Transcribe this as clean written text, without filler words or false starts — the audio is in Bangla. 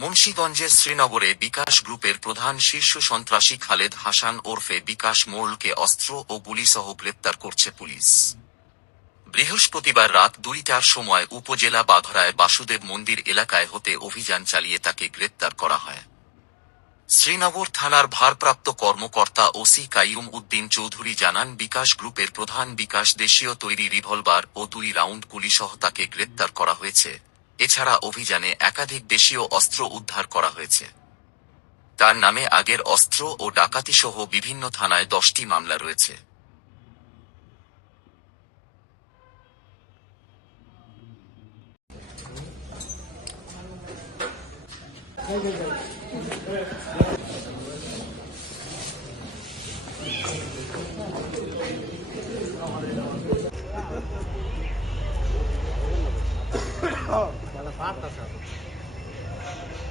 মুন্সিগঞ্জের শ্রীনগরে বিকাশ গ্রুপের প্রধান শীর্ষ সন্ত্রাসী খালেদ হাসান ওরফে বিকাশ মোড়লকে অস্ত্র ও গুলিসহ গ্রেপ্তার করছে পুলিশ। বৃহস্পতিবার রাত ২টার সময় উপজেলা বাঘরায় বাসুদেব মন্দির এলাকায় হতে অভিযান চালিয়ে তাকে গ্রেপ্তার করা হয়। শ্রীনগর থানার ভারপ্রাপ্ত কর্মকর্তা ওসি কাইয়ুম উদ্দিন চৌধুরী জানান, বিকাশ গ্রুপের প্রধান বিকাশ দেশীয় তৈরি রিভলভার ও ২ রাউন্ড গুলিসহ তাকে গ্রেপ্তার করা হয়েছে। এছাড়া অভিযানে একাধিক দেশীয় অস্ত্র উদ্ধার করা হয়েছে। তার নামে আগের অস্ত্র ও ডাকাতিসহ বিভিন্ন থানায় ১০টি মামলা রয়েছে। Para